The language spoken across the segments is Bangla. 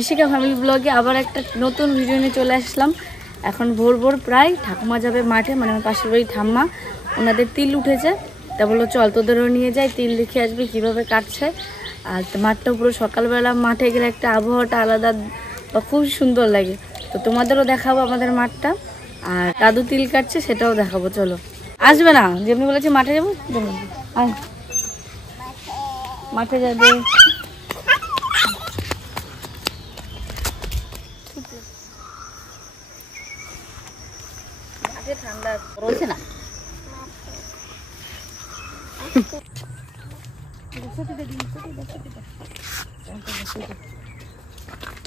ঋষিকা ফ্যামিলি ব্লগে আবার একটা নতুন ভিডিও নিয়ে চলে আসলাম। এখন ভোর ভোর প্রায় ঠাকুমা যাবে মাঠে, মানে আমার পাশের বাড়ি ঠাম্মা, ওনাদের তিল উঠেছে। তা বললো চল তোদেরও নিয়ে যাই, তিল দেখে আসবি কীভাবে কাটছে। আর মাঠটা পুরো সকালবেলা মাঠে গেলে একটা আবহাওয়াটা আলাদা বা খুব সুন্দর লাগে। তো তোমাদেরও দেখাবো আমাদের মাঠটা, আর দাদু তিল কাটছে সেটাও দেখাবো। চলো, আসবে না যেমনি বলেছি মাঠে যাবো, মাঠে যাবে। ঠান্ডা রয়েছে না,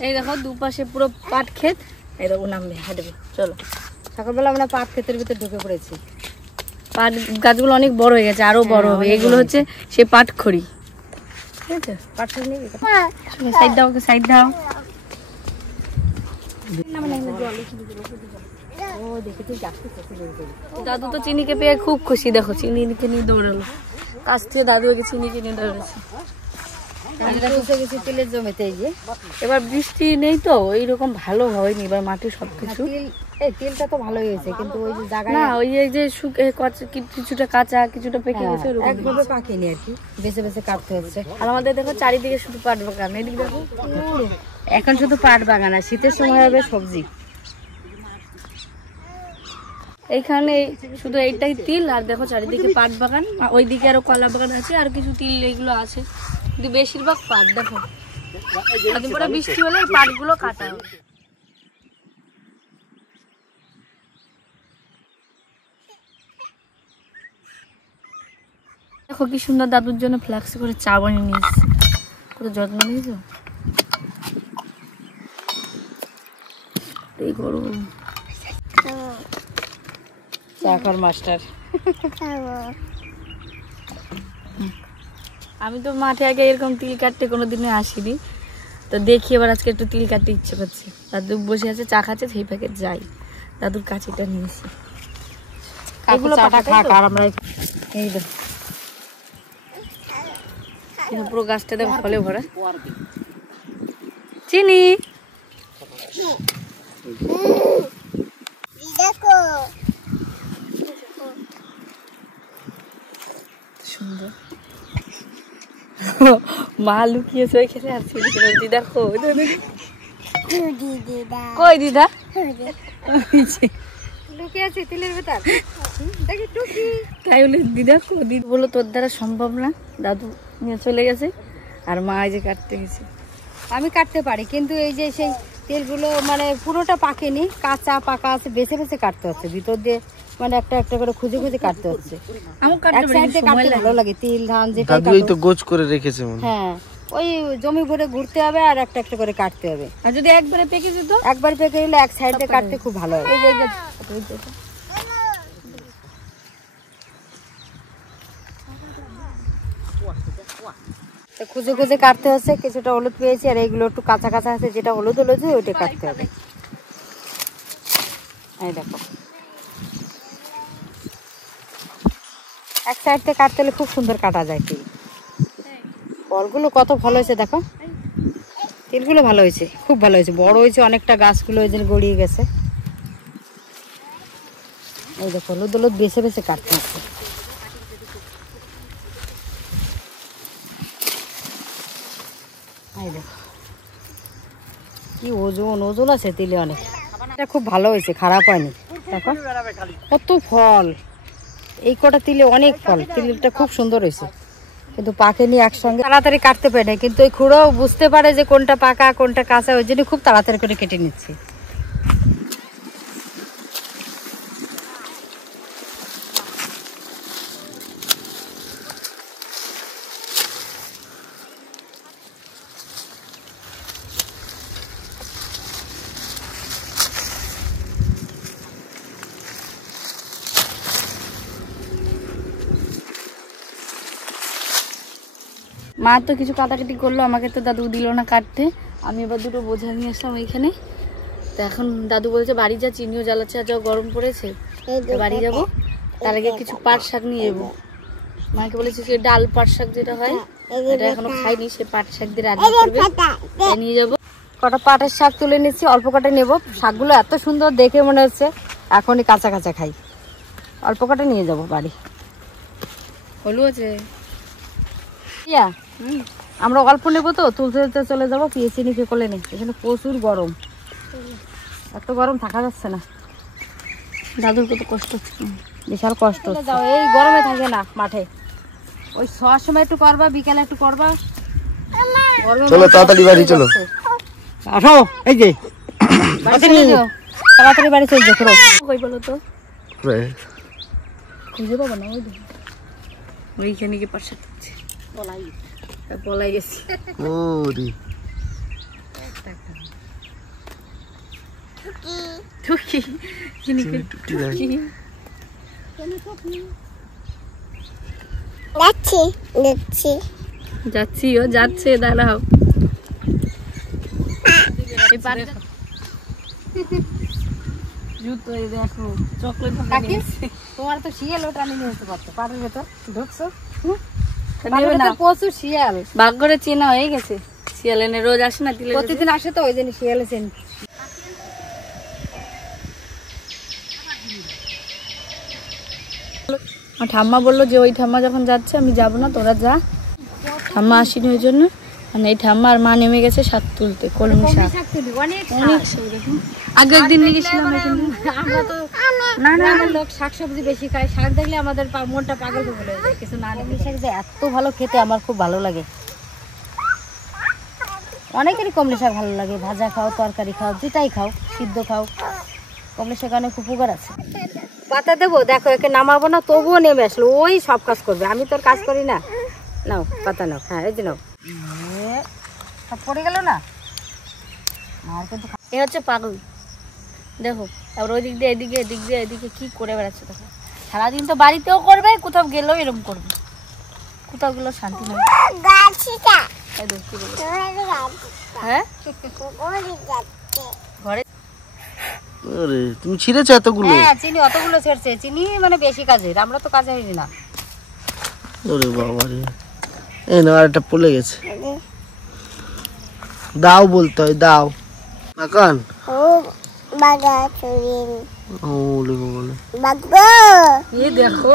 এই দেখো দুপাশে পুরো পাট ক্ষেত। এই দেখো নামবে হাঁটবে। চলো, সকালবেলা আমরা পাট ক্ষেতের ভিতরে ঢুকে পড়েছি। পাট গাছগুলো অনেক বড় হয়ে গেছে, আরো বড় হবে। এগুলো হচ্ছে সে পাট খড়ি। ঠিক আছে, পাট খড়ি নিয়ে সাইড দাও, সাইড দাও। দাদু তো চিনিকে পেয়ে খুব খুশি, দেখো চিনিকে নিয়ে দৌড়ালো। কাছ থেকে দাদু আগে চিনিকে নিয়ে দৌড়াচ্ছে। তেলের জমিতে এবার বৃষ্টি নেই তো এইরকম ভালো হয়নি এবার মাটি সবকিছু। তেলটা তো ভালোই হয়েছে, কিন্তু ওই যে জায়গা না ওই যে কিছুটা কাঁচা কিছুটা পেকে গেছে, একভাবে পাকেনি আর কি, বেছে বেছে কাটতে হচ্ছে। আর আমাদের দেখো চারিদিকে শুধু পাট বাগান। এদিকে দেখো এখন শুধু পাট বাগান, আর শীতের সময় হবে সবজি। এইখানে শুধু এইটাই তিল, আর দেখো চারিদিকে পাট বাগান। ওইদিকে আরো কলা বাগান আছে, আর কিছু তিল এগুলো আছে, কিন্তু বেশিরভাগ পাট। দেখো কদিন পরে বৃষ্টি হলে পাটগুলো কাটা হবে। দেখো কি সুন্দর দাদুর জন্য ফ্লাক্স করে চা বানিয়ে নিয়েছে, কত যত্ন নিয়েছো। এই গরম চাকর মাস্টার। আমি তো মাঠে আগে এরকম তিল কাটতে কোনোদিনই আসিনি, তো দেখি এবার আজকে একটু তিল কাটতে ইচ্ছে করছে। দাদু বসে আছে চা খাচ্ছে, সেই প্যাকেট যাই দাদুর কাছিটা নিয়েছি। এগুলো পাটা খাক, আর আমরা এই দেখো পুরো গাছটা দেখো ফলে ভরা। চিনি সুন্দর মা লুকিয়েছে ওইখানে, আর চিনি দেখো কই দিদা লুকিয়েছে তিলের ভেতর। তাই বলে দিদা দিদি বললো তোর দ্বারা সম্ভব না, দাদু নিয়ে চলে গেছে, আর মা এই যে কাটতে গেছে। আমি কাটতে পারি, কিন্তু এই যে সেই তেলগুলো মানে পুরোটা পাকেনি, কাঁচা পাকা আছে, বেছে বেছে কাটতে হচ্ছে ভিতর দিয়ে, মানে একটা একটা করে খুঁজে খুঁজে কাটতে হচ্ছে। আমার কাটতে ভালো লাগে তিল ধান যেটা তো গোছ করে রেখেছে। হ্যাঁ, ওই জমি ভরে ঘুরতে হবে আর একটা একটা করে কাটতে হবে। আর যদি একবারে পেকে যেত, একবার পেকে গেলে এক সাইডে কাটতে খুব ভালো হবে। খুঁজে খুঁজে কাটতে হচ্ছে। কিছুটা হলুদ পেয়েছি, আর এইগুলো একটু কাঁচা কাঁচা আছে, যেটা হলুদ হলুদ ওইটা কাটতে হবে। এই দেখো এক সাইড থেকে কাটতে হলে খুব সুন্দর কাটা যায় তিল। ফলগুলো কত ভালো হয়েছে দেখো, তিলগুলো ভালো হয়েছে, খুব ভালো হয়েছে, বড় হয়েছে অনেকটা, গাছগুলো ওই জন্য গড়িয়ে গেছে। এই দেখো হলুদ হলুদ বেছে বেছে কাটতে হচ্ছে। এই দেখো কি ওজন ওজন আছে তিলে অনেক। এটা খুব ভালো হয়েছে, খারাপ হয়নি। দেখো কত ফল, এই কটা তিলে অনেক ফল। তিলটা খুব সুন্দর হয়েছে, কিন্তু পাকেনি একসঙ্গে, তাড়াতাড়ি কাটতে পারে না। কিন্তু ওই খুঁড়োও বুঝতে পারে যে কোনটা পাকা কোনটা কাঁচা, ওই জন্য খুব তাড়াতাড়ি করে কেটে নিচ্ছে। মা তো কিছু কাটাকাটি করলো, আমাকে তো দাদু দিল না কাটতে। আমি এবার দুটো বোঝা নিয়ে আসলাম এইখানে। তো এখন দাদু বলছে বাড়ি যা, চিনিও জ্বালাচ্ছে, আর যাও গরম পড়েছে, বাড়ি যাবো। তার আগে কিছু পাট শাক নিয়ে যাবো। মাকে বলেছি যে ডাল পাট শাক যেটা হয়, এটা এখনো খাইনি, সে পাট শাক দিয়ে রান্না করবে, তাই নিয়ে যাবো। কটা পাটের শাক তুলে নিচ্ছি, অল্প কটা নেব। শাকগুলো এত সুন্দর দেখে মনে হচ্ছে এখনই কাঁচা কাঁচা খাই। অল্প কটা নিয়ে যাব বাড়ি। হলু আছে ইয়া আমরা অল্প নেবো তো, তুলতে তুলতে চলে যাবো। পিএসি নিচে কোলে নেই, এখানে প্রচুর গরম, এত গরম থাকা যাচ্ছে না। দাদুর কত কষ্ট হচ্ছে, বিশাল কষ্ট হচ্ছে। এই গরমে থাকে না মাঠে, ওই শোয়ার সময় একটু করবা, বিকালে একটু করবা। চলো তাড়াতাড়ি বাড়ি চলো। আসো এই যে তাড়াতাড়ি বাড়ি চল দেখো। কই বলো তো খুঁজে পাবো না। ওইখানে কি পাশে পলাই গেছি। ওরে টুকি যাচ্ছি, ও যাচ্ছে, দাঁড়াও। জুতো দেখো, চকলেট তোমার তো শিয়াল ওটা নিয়ে আসতে পারতো, পাটের ভেতর ঢুকছো। প্রচুর শিয়াল ভাগ করে চেনা হয়ে গেছে। শিয়াল এনে রোজ আসে না, দিলে প্রতিদিন আসে তো, ওই জন্য শিয়ালে চেন। ঠাম্মা বললো যে ওই ঠাম্মা যখন যাচ্ছে আমি যাবো না, তোরা যা। ঠাম্মা আসেনি ওই জন্য। মানে এই ঠাম্মা আর মা নেমে গেছে শাক তুলতে, কলমি শাক। আগে একদিন নিয়ে গেছিলাম। আমরা তো না লোক শাকসবজি বেশি খায়, শাক দেখলে আমাদের মনটা পাগল হয়ে যায়। কিছু না কলমি শাক যে এত ভালো খেতে, আমার খুব ভালো লাগে। অনেকেরই কলমি শাক ভালো লাগে, ভাজা খাও, তরকারি খাও, যেটাই খাও, সিদ্ধ খাও। কলমি শাক অনেক উপকার আছে। পাতা দেবো, দেখো একে নামাবো না, তবুও নেমে আসলো। ওই সব কাজ করবে, আমি তোর কাজ করি না। নাও পাতা নাও, হ্যাঁ এই যে নাও। সব পড়ে গেল না। আর কিন্তু এ হচ্ছে পাগল, দেখো। তারপর ওই দিক দিয়ে এদিকে, এদিক দিয়ে এদিকে কি করে বেড়াচ্ছে দেখো। সারাদিন তো বাড়িতেও করবে, কোথাও গেলেও এরকম করবে। কোথাও গেলেও শান্তি নেই। হ্যাঁ ঘরে আরে তুমি ছিঁড়েছো এতগুলো? হ্যাঁ চিনি অতগুলো ছেড়ছে। চিনি মানে বেশি কাজের, আমরা তো কাজে হইনি না। ওরে বাবা রে, এই না আরেকটা পড়ে গেছে। দাও বলতে হয়, দাও। মাকান ও বাগা চুরিন ওলে বলে বাগো। এই দেখো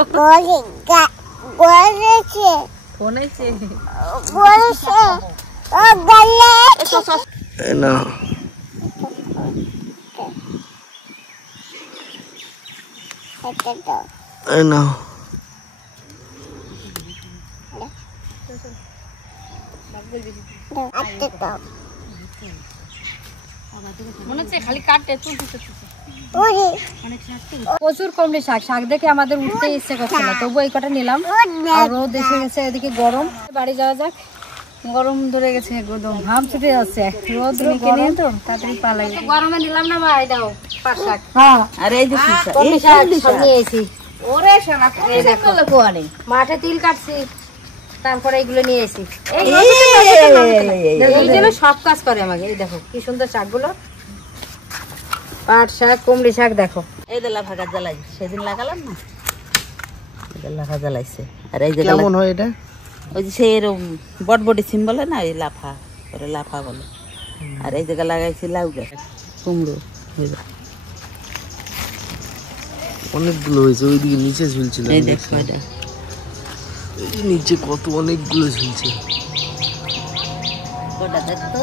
বলেছে ফোনেছে বলেছে ও গলে এই না এই না মনে হচ্ছে খালি কাটতে তুলতে। প্রচুর কমলি শাক, শাক দেখে আমাদের উঠতে ইচ্ছে করছে না, তবু এই কটা নিলাম। আর রোদ এসে গেছে, এদিকে গরম। বাড়ি যাওয়া যাক, গরম ধরে গেছে একদম, ঘাম ছুটে যাচ্ছে। রোদ কিনে তো তাড়াতাড়ি পালাই। গরমে নিলাম না ভাই, দাও পাট শাক। আর এই যে কমলি শাক সব নিয়েছি। ওরে সোনা, এই দেখো মাঠে তিল কাটছি, তারপরে এগুলো নিয়ে এসি। এই জন্য সব কাজ করে আমাকে। এই দেখো কি সুন্দর শাকগুলো, পাট শাক, কমলি শাক। দেখো এই যে লাফা গাছ জ্বালাই, সেদিন লাগালাম না, লাফা জ্বালাইছে। আর এই যে কেমন হয় এটা? ওই যে সেই এরকম বটবটি সিম বলে না, ওই লাফা করে, লাফা বলে। আর এই জায়গা লাগাইছি লাউ গাছ, কুমড়ো। অনেকগুলো হয়েছে, ওইদিকে নিচে ঝুলছিল। এই দেখো এটা নিচে কত অনেকগুলো ঝুলছে। ওটা দেখতো।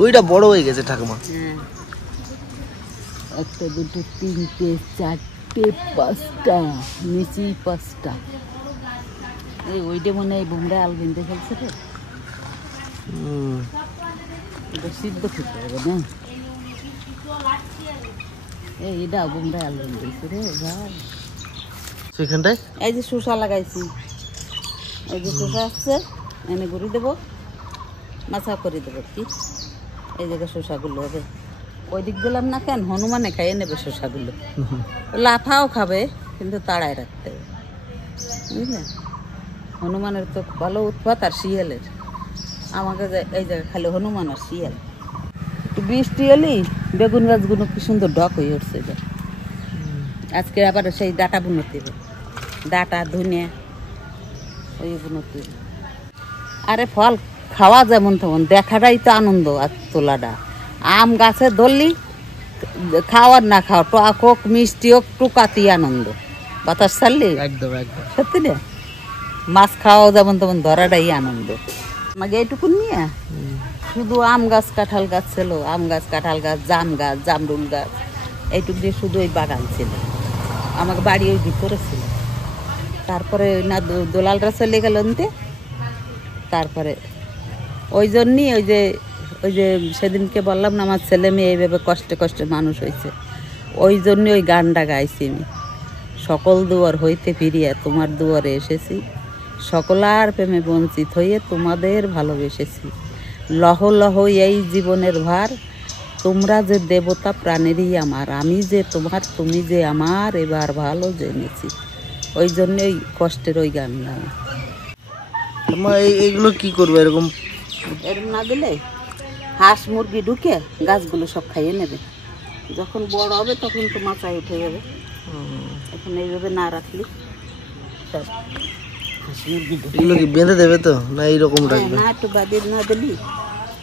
ওইটা বড় হয়ে গেছে ঠাকুমা। হ্যাঁ, একটা দুটো তিনটে চারটে পাঁচটা, নিচে পাঁচটা। এই ওইটা মনে হয় বুমরা আল কিনতে ফেলছে রে। এটা সিদ্ধ খেতে হবে না। এই এটা বুমরা আল কিনতেছে রে ভাই। সেখানটায় এই যে শসা লাগাইছি, এই যে শসা আসছে, এনে ঘুরি দেবো, মাছা করে দেবো। কি এই জায়গায় শসাগুলো হবে, ওই দিক দিলাম না কেন, হনুমানে খাইয়ে নেবে শসাগুলো। লাফাও খাবে, কিন্তু তাড়ায় রাখতে হবে, বুঝলে। হনুমানের তো ভালো উৎপাত, আর শিয়ালের। আমাকে এই জায়গায় খালি হনুমান আর শিয়াল। একটু বৃষ্টি এলেই বেগুন গাছগুলো কি সুন্দর ডক হয়ে উঠছে। আজকে আবার সেই ডাটা বুনতে হবে, ডাটা ধনে ওই বুনতে হবে। আরে ফল খাওয়া যেমন তেমন, দেখাটাই তো আনন্দ। আর তোলাটা আম গাছে ধরলি খাওয়ার না খাওয়া, টক হোক মিষ্টি হোক টুকাতি আনন্দ। বাতাস ছাড়লি একদম একদম সত্যি রে, মাছ খাওয়াও যেমন তেমন ধরাটাই আনন্দ। আমাকে এইটুকু নিয়ে শুধু আম গাছ কাঁঠাল গাছ ছিল, আম গাছ কাঁঠাল গাছ জাম গাছ জামরুল গাছ, এইটুকু দিয়ে শুধু ওই বাগান ছিল। আমাকে বাড়ি ওই ভিতরে ছিল। তারপরে না দোলালরা চলে গেল নিতে। তারপরে ওই জন্যই ওই যে সেদিনকে বললাম না আমার ছেলে মেয়ে এইভাবে কষ্টে কষ্টে মানুষ হয়েছে, ওই জন্যই ওই গানটা গাইছি আমি। সকল দুয়ার হইতে ফিরিয়া তোমার দুয়ারে এসেছি, সকলার প্রেমে বঞ্চিত হয়ে তোমাদের ভালোবেসেছি। লহ লহ এই জীবনের ভার, তোমরা যে দেবতা প্রাণেরই আমার, আমি যে তোমার তুমি যে আমার এবার ভালো জেনেছি। ওই জন্যই কষ্টের ওই গান গাওয়া। মা এইগুলো কি করবে এরকম? এরকম না দিলে হাঁস মুরগি ঢুকে গাছগুলো সব খাইয়ে নেবে। যখন বড় হবে তখন তো মাচায় উঠে যাবে। এখন এইভাবে না রাখলি সব হাঁস মুরগি ঢুকে এগুলো কি বেঁধে দেবে তো না এইরকম রাখবে? না একটু বাদিয়ে না দিলি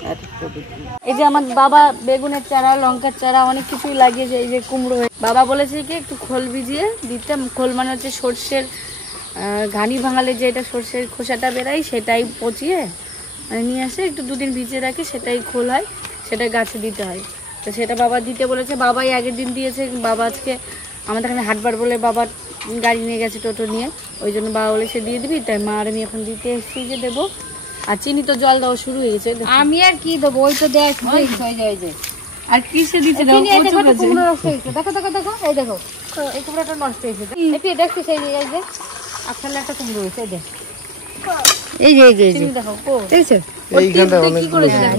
আর একটু দিবি। এই যে আমার বাবা বেগুনের চারা লঙ্কার চারা অনেক কিছুই লাগিয়েছে। এই যে কুমড়ো বাবা বলেছে কি একটু খোল ভিজিয়ে দিতে। খোল মানে হচ্ছে সর্ষের ঘানি ভাঙালে যে এটা সর্ষের খোসাটা বেরাই সেটাই পচিয়ে মানে নিয়ে আসে, একটু দুদিন ভিজিয়ে রাখে, সেটাই খোল হয়, সেটা গাছে দিতে হয়। তো সেটা বাবা দিতে বলেছে, বাবাই আগের দিন দিয়েছে। বাবা আজকে আমাদের এখানে হাটবার বলে বাবা গাড়ি নিয়ে গেছে টোটো নিয়ে, ওই জন্য বাবা বলে সে দিয়ে দিবি। তাই মা আর আমি এখন দিতে এসেছি যে দেবো। আর চিনি তো জল দেওয়া শুরু হয়ে গেছে। আমি আর কি দেবো, ওই তো দেখ হয়ে যায় যে। আর কিসে দিতে দেখো দেখো দেখো, এই দেখো এই কুমড়োটা নষ্ট হয়েছে। দেখছিস এই যে আসলে একটা কুমড়ো হয়েছে, এই যে দেখো দেখছো এইখানটা অনেক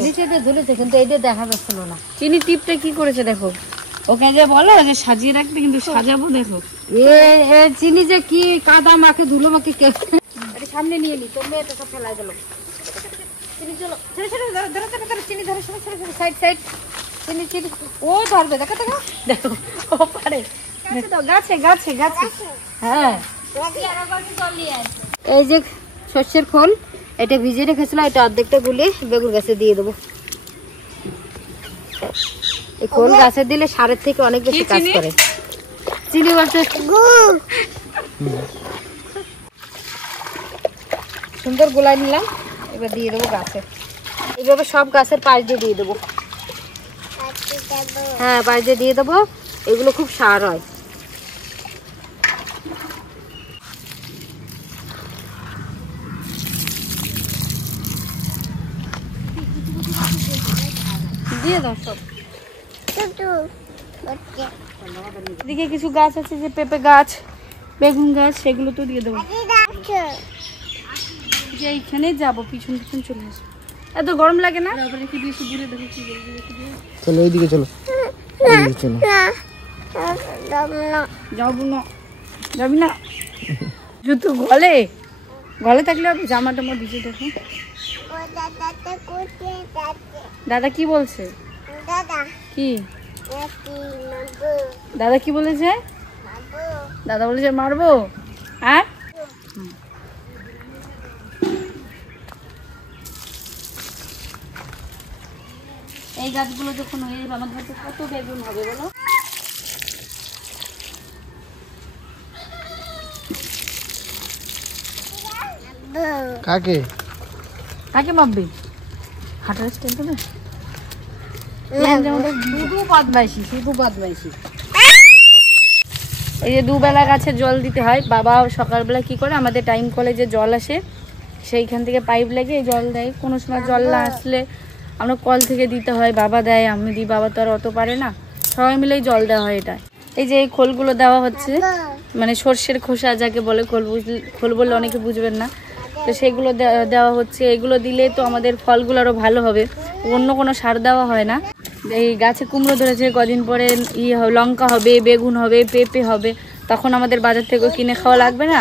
নিচেটা ঝুলেছে কিন্তু এইটা দেখা যাচ্ছিল না। চিনি টিপটা কি করেছে দেখো, ওকে যে বলো যে সাজিয়ে রাখতে, কিন্তু সাজাবো দেখো। এ চিনি যে কি কাদা মাখে ধুলো মাখে এটা সামনে নিয়ে নি, তোমরা এটা সব ফেলাই দিল। চিনি চলো ছেড়ে ছেড়ে ধরো ধরো ধরো ধরো, চিনি ধরো ছেড়ে ছেড়ে সাইড সাইড, চিনি চিনি ও ধরবে। দেখো দেখো দেখো ও পারে গাছে গাছে গাছে। হ্যাঁ এই যে সর্ষের খোল এটা ভিজিয়ে রেখেছিল, এটা অর্ধেকটা গুলিয়ে বেগুন গাছে দিয়ে দেবো। এই খোল গাছে দিলে সারের থেকে অনেক বেশি কাজ করে। চিনি বলতে সুন্দর গোলায় নিলাম, এবার দিয়ে দেবো গাছে। এইভাবে সব গাছের পাশ দিয়ে দেবো। হ্যাঁ পাশ দিয়ে দেবো, এগুলো খুব সার হয়। দিয়ে দাও সব। এদিকে কিছু গাছ আছে, যে পেঁপে গাছ বেগুন গাছ, সেগুলো তো দিয়ে দেবো। যে এইখানে যাবো, পিছন পিছন চলে আসবো। এত গরম লাগে না? চলো এইদিকে চলো, চলো যাবো না, যাবি না জুতো গলে গলে থাকলে হবে। জামা টামা ভিজে দেখো। দাদা কি বলছে? কি দাদা কি বলেছে? দাদা বলেছে মারবো। আর এই গাছগুলো যখন হয়ে যাবে আমাদের কাছে কত বেগুন হবে বলো। কাকে কাকে মাপবি? হাঁটার স্টাইল তো না, শুধু বদমাইশি শুধু বদমাইশি। এই যে দুবেলা গাছে জল দিতে হয়। বাবা সকালবেলা কি করে, আমাদের টাইম কলে যে জল আসে সেইখান থেকে পাইপ লেগে জল দেয়। কোনো সময় জল না আসলে আমরা কল থেকে দিতে হয়, বাবা দেয় আমি দিই। বাবা তো আর অত পারে না, সবাই মিলেই জল দেওয়া হয় এটা। এই যে এই খোলগুলো দেওয়া হচ্ছে, মানে সর্ষের খোসা যাকে বলে, খোল বললে অনেকে বুঝবেন না, তো সেগুলো দেওয়া হচ্ছে। এগুলো দিলে তো আমাদের ফলগুলো আরও ভালো হবে, অন্য কোনো সার দেওয়া হয় না। এই গাছে কুমড়ো ধরেছে, কদিন পরে লঙ্কা হবে, বেগুন হবে, পেঁপে হবে, তখন আমাদের বাজার থেকেও কিনে খাওয়া লাগবে না,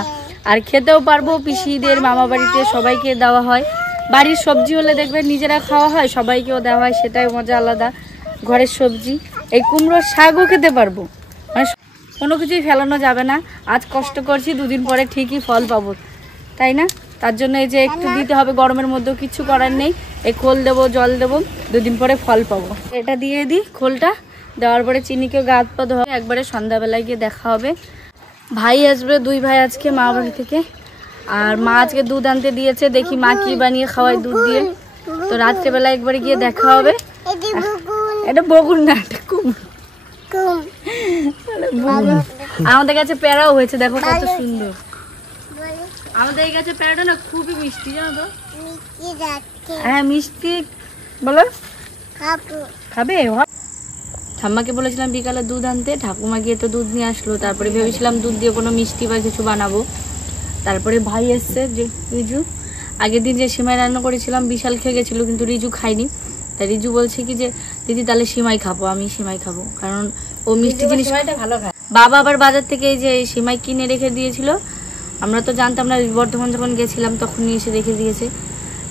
আর খেতেও পারবো। পিসিদের মামা বাড়িতে সবাইকে দেওয়া হয়। বাড়ির সবজি হলে দেখবেন নিজেরা খাওয়া হয়, সবাইকেও দেওয়া হয়, সেটাই মজা আলাদা। ঘরের সবজি, এই কুমড়োর শাকও খেতে পারবো, মানে কোনো কিছুই ফেলানো যাবে না। আজ কষ্ট করছি, দুদিন পরে ঠিকই ফল পাবো, তাই না? তো তার জন্য এই যে একটু দিতে হবে, গরমের মধ্যেও কিছু করার নেই। এই খোল দেবো, জল দেবো, 2 দিন পরে ফল পাবো। এটা দিয়ে দিই খোলটা, দেওয়ার পরে চিনিকেও গা হাত পা ধোয়া হবে, একবারে সন্ধ্যাবেলায় গিয়ে দেখা হবে। ভাই আসবে, 2 ভাই আজকে মা বাড়ি থেকে। আর মা আজকে দুধ আনতে দিয়েছে, দেখি মা কি বানিয়ে খাওয়ায় দুধ দিয়ে। তো রাত্রেবেলা একবারে গিয়ে দেখা হবে। এটা বগুন না, এটা কুমড়ো। আমাদের কাছে প্যারাও হয়েছে, দেখো কত সুন্দর। আমাদের কাছে প্যারাটা না খুবই মিষ্টি, জানো তো? হ্যাঁ মিষ্টি। বলো খাবে? ঠাম্মাকে বলেছিলাম বিকালে দুধ আনতে, ঠাকুমা গিয়ে তো দুধ নিয়ে আসলো। তারপরে ভেবেছিলাম দুধ দিয়ে কোনো মিষ্টি বা কিছু বানাবো। তারপরে ভাই এসছে, যে রিজু, আগের দিন যে সিমাই রান্না করেছিলাম বিশাল খেয়ে গেছিলো, কিন্তু রিজু খায়নি। তাই রিজু বলছে কি যে দিদি তাহলে সিমাই খাবো, আমি সিমাই খাবো, কারণ ও মিষ্টি জিনিস ভালো খায়। বাবা আবার বাজার থেকে এই যে সিমাই কিনে রেখে দিয়েছিল, আমরা তো জানতাম না, বর্ধমান যখন গেছিলাম তখন নিয়ে এসে রেখে দিয়েছে।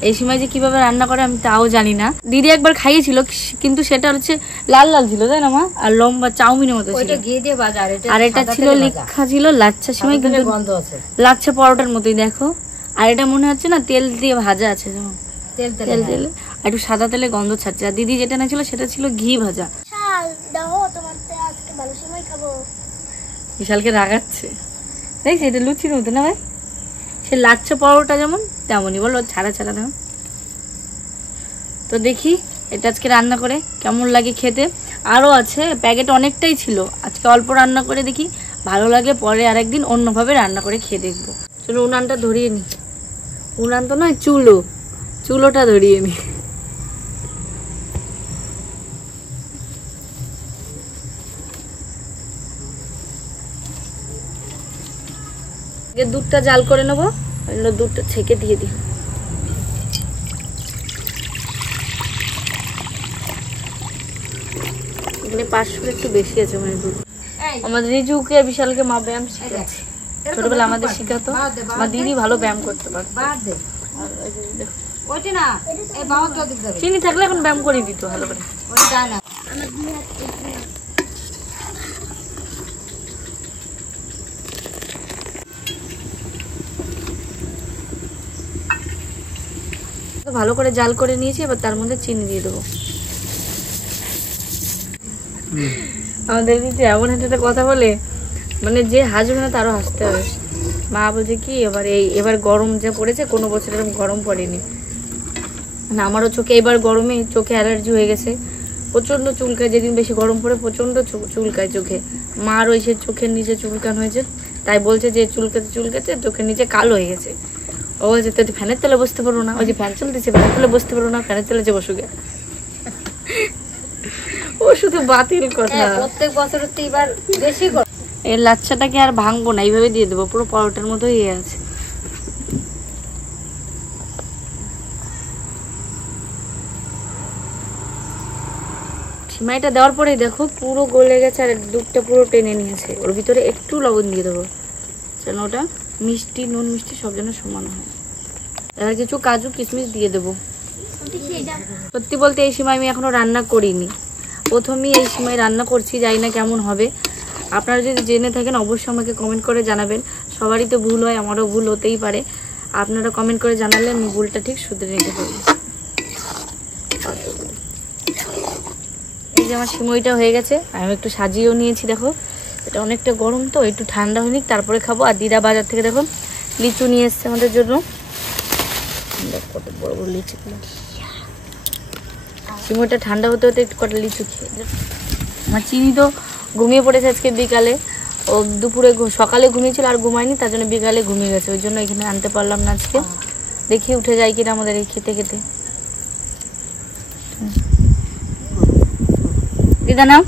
এই সিমাই যে কিভাবে রান্না করে আমি তাও জানি না। দিদি একবার খাইয়েছিল, কিন্তু সেটা হচ্ছে লাল লাল ছিল, তাই না মা? আর লম্বা চাউমিনের মতো ছিল। আর এটা ছিল লেখা ছিল লাচ্ছা সিমাই, কিন্তু লাচ্ছা পরোটার মতোই দেখো। আর এটা মনে হচ্ছে না তেল দিয়ে ভাজা আছে, যেমন তেল তেল একটু সাদা তেলে গন্ধ ছাড়ছে। আর দিদি যেটা না ছিল সেটা ছিল ঘি ভাজা। বিশালকে রাগাচ্ছে, দেখছি এটা লুচির মতো না ভাই? সে লাচ্ছা পরোটা যেমন তেমনই, বলো ছাড়া ছাড়া দাও। তো দেখি এটা আজকে রান্না করে কেমন লাগে খেতে। আরও আছে, প্যাকেট অনেকটাই ছিল, আজকে অল্প রান্না করে দেখি, ভালো লাগলে পরে আরেকদিন অন্যভাবে রান্না করে খেয়ে দেখবো। চলো উনানটা ধরিয়ে নি। উনান তো নয়, চুলোটা ধরিয়ে নি। দুধটা জাল করে নেবো, দুধটা ছেঁকে দিয়ে দিই। এখানে 500 একটু বেশি আছে মানে দুধ। আমাদের রিজুকে বিশালকে মা ব্যায়াম শিখাচ্ছে, ছোটবেলা আমাদের শিখাতো। মা দিদি ভালো ব্যায়াম করতে পারতো, চিনি থাকলে এখন ব্যায়াম করে দিত ভালো করে। ভালো করে জাল করে নিয়েছি, এবার তার মধ্যে চিনি দিয়ে দেবো। আমাদের দিদি এমন একটা কথা বলে, মানে যে হাসবে না তারও হাসতে হবে। মা বলছে কি এবার গরম যা পড়েছে, কোনো বছর এরকম গরম পড়েনি। মানে আমারও চোখে এবার গরমে চোখে অ্যালার্জি হয়ে গেছে, প্রচণ্ড চুলকায়। যেদিন বেশি গরম পড়ে প্রচণ্ড চুলকায় চোখে। মার ওই সে চোখের নিচে চুলকান হয়েছে, তাই বলছে যে চুলকাতে চোখের নিচে কালো হয়ে গেছে। ও বলছে তুই ফ্যানের তলে বসতে পারবো না, ওই যে ফ্যান চলতেছে ফ্যানের তলে বসতে পারবো না, ফ্যানের তলে যে বসুকে। ও শুধু বাতিল কথা। প্রত্যেক বছর এবার বেশি এই লাচ্ছাটাকে আর ভাঙবো না, এইভাবে দিয়ে দেবো, পুরো পরোটার মতো ইয়ে আছে। সিমাইটা দেওয়ার পরেই দেখো পুরো গলে গেছে, আর দুধটা পুরো টেনে নিয়েছে। ওর ভিতরে একটু লবণ দিয়ে দেবো, যেন ওটা মিষ্টি নুন মিষ্টি সব যেন সমান হয়। এবার কিছু কাজু কিশমিশ দিয়ে দেবো। সত্যি বলতে এই সিমাই আমি এখনো রান্না করিনি, প্রথমেই এই সিমাই রান্না করছি, জানি না কেমন হবে। আপনারা যদি জেনে থাকেন অবশ্যই আমাকে কমেন্ট করে জানাবেন। সবারই তো ভুল হয়, আমারও ভুল হতেই পারে। আপনারা কমেন্ট করে জানালে আমি ভুলটা ঠিক শুধরে নিতে পারবো। এই যে আমার সিমইটা হয়ে গেছে, আমি একটু সাজিয়েও নিয়েছি। দেখো এটা অনেকটা গরম, তো একটু ঠান্ডা হয়নি তারপরে খাবো। আর দিদা বাজার থেকে দেখো লিচু নিয়ে এসছে আমাদের জন্য, কত বড় বড় লিচু। সিমইটা ঠান্ডা হতে হতে একটু কটা লিচু খেয়ে। আমার চিনি তো ঘুমিয়ে পড়েছে আজকে বিকালে, ও দুপুরে সকালে ঘুমিয়েছিল আর ঘুমায়নি, তার জন্য বিকালে ঘুমিয়ে গেছে, ওই জন্য এখানে আনতে পারলাম না আজকে। দেখি উঠে যায় কিনা আমাদের এই খেতে খেতে। দিদা নাও।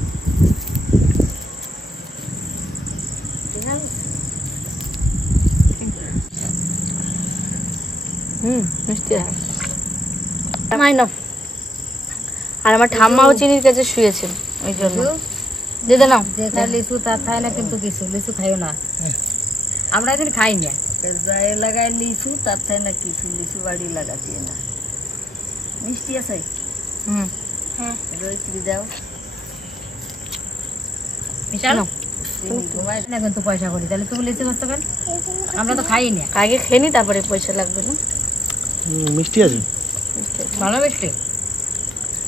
মিষ্টি আর আমার ঠাম্মাও চিনির কাছে শুয়েছেন, ওই জন্য দিদা নাও। যেটা লিচু তার খায় না, কিন্তু কিছু লিচু খাইও না, আমরা এখন খাই না। যাই লাগাই লিচু তার তাই না কিছু লিচু বাড়ি লাগাতে না। মিষ্টি আছে? হ্যাঁ রয়েছি দাও। বিশাল এখন তো পয়সা করি, তাহলে তুমি লিচু কষ্ট কর, আমরা তো খাই না। আগে খেয়ে নি, তারপরে পয়সা লাগবে না। মিষ্টি আছে। ভালো মিষ্টি।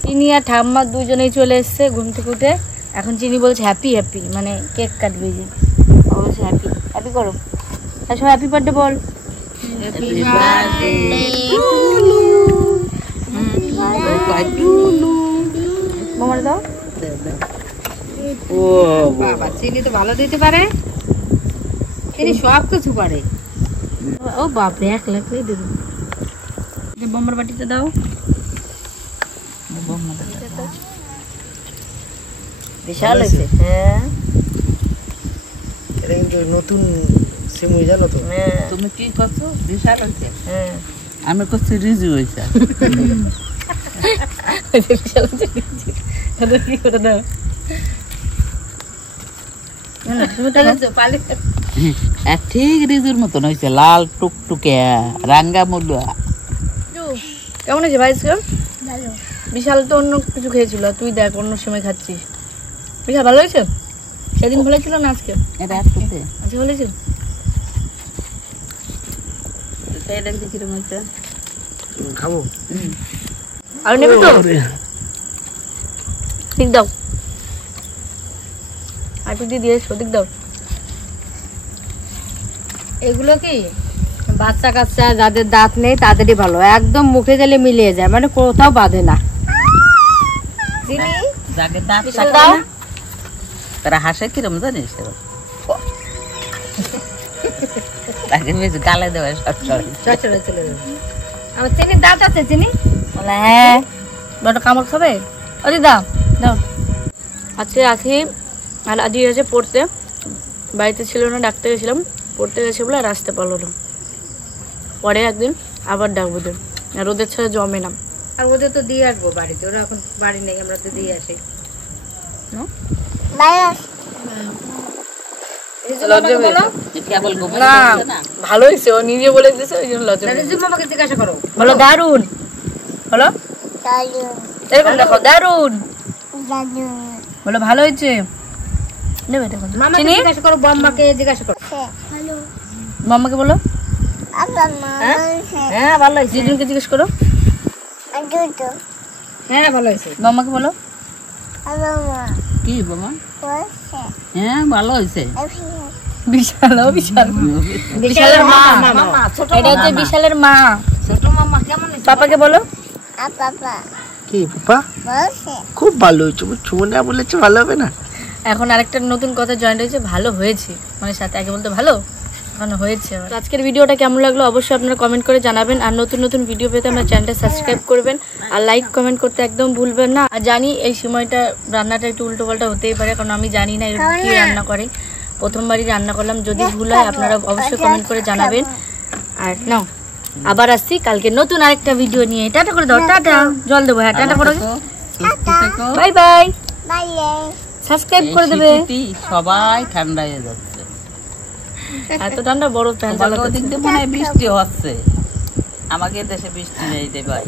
চিনি আর ঠাম্মা দুজনেই চলে এসছে ঘুম থেকে উঠে। এখন চিনি বলছে হ্যাপি হ্যাপি, মানে কেক কাটবে যে। ও বলছে হ্যাপি হ্যাপি করো, আর সব হ্যাপি বার্থডে বল। মামার দাও। ও বাবা চিনি তো ভালো দিতে পারে, চিনি সব কিছু পারে। ও বাপরে, 1 লাখ দিয়ে দেবো। বোম্বার বাটিতে দাও। বিশাল হয়েছে। হ্যাঁ এটা কিন্তু নতুন সিমুই, জানো তো? হ্যাঁ তুমি কি করছো? বিশাল হয়েছে। হ্যাঁ আমি করছি রিজু হয়েছে। বিশাল হয়েছে। কি করে দাও। ঠিক রিজুর মতন হয়েছে, লাল টুকটুকে রাঙ্গা মুলুয়া। কেমন আছে ভাই? বিশাল তো অন্য কিছু খেয়েছিল, তুই দেখ অন্য সময় খাচ্ছিস। বিশাল ভালো হয়েছে? সেদিন ভালো ছিল না আজকে? এটা আসতে আজকে ভালো হয়েছে? এটা কিরকম হয়েছে? খাবো। আর নেবে তো? ঠিক দাও, আর তুই দিয়ে দিয়েছো, ঠিক দাও। এগুলো কি বাচ্চা কাচ্চা যাদের দাঁত নেই তাদেরই ভালো, একদম মুখে গেলে মিলিয়ে যায়, মানে কোথাও বাঁধে না। চিনি যাকে দাঁত বিশাল থাকে দাও। না, তারা হাসে কিরম জানিস? তাকে বেশ গালে দেওয়া সবসময়। চলে চলে যাবে। আমার চিনির দাঁত আছে, চিনি বলে হ্যাঁ, বড় কামড় খাবে। আরে দাও দাও। আজকে রাখি আর আদি গেছে পড়তে, বাড়িতে ছিল না, ডাকতে গেছিলাম, পড়তে গেছে বলে আর আসতে পারলো না। পরে একদিন আবার ডাকবো দেব, আর ওদের ছাড়া জমে না। আর ওদের তো দিয়ে আসবো বাড়িতে, ওরা এখন বাড়ি নেই, আমরা তো দিয়ে আসি। কেবল গোবর না দিচ্ছে না। ভালো হয়েছে, ও নিজে বলে দিয়েছে, ওই জন্য লজ্জা পেয়েছে। রিজু মামাকে জিজ্ঞাসা করো। বলো দারুন, বলো এরকম দেখো দারুন, বলো ভালো হয়েছে। নেবে দেখো মামাকে চিনি, জিজ্ঞাসা করো, বম্মাকে জিজ্ঞাসা করো। মাম্মাকে বলো হ্যাঁ ভালো হয়েছে, জিজুনকে জিজ্ঞেস করো, হ্যাঁ ভালো হয়েছে। মাম্মাকে বলো কি বাবা? হ্যাঁ ভালো হয়েছে। বিশাল, ও বিশাল, বিশালের মা, এটা হচ্ছে বিশালের মা। ছোট মামা কেমন হয়েছে? পাপাকে বলো কি পাপা? খুব ভালো হয়েছে। ছোনা বলেছে ভালো হবে না? এখন আরেকটা নতুন কথা জয়েন্ট হয়েছে, ভালো হয়েছে মানে সাথে আগে বলতে ভালো, এখন হয়েছে। আজকের ভিডিওটা কেমন লাগলো অবশ্যই আপনারা কমেন্ট করে জানাবেন, আর নতুন নতুন ভিডিও পেতে আমার চ্যানেলটা সাবস্ক্রাইব করবেন, আর লাইক কমেন্ট করতে একদম ভুলবেন না। আর জানি এই সময়টা রান্নাটা একটু উল্টো পাল্টা হতেই পারে, কারণ আমি জানি না এরকম কি রান্না করে, প্রথমবারই রান্না করলাম। যদি ভুল হয় আপনারা অবশ্যই কমেন্ট করে জানাবেন। আর নাও আবার আসছি কালকে নতুন আরেকটা ভিডিও নিয়ে। টাটা করে দাও, টাটা, জল দেবো। হ্যাঁ টাটা করো, বাই বাই, সাবস্ক্রাইব করে দেবে। সবাই ঠান্ডা হয়ে যাচ্ছে, এত ঠান্ডা বড় ফ্যান চালাতে ওদিক দিয়ে মনে হয় বৃষ্টি হচ্ছে, আমাকে দেশে বৃষ্টি নেই রে ভাই।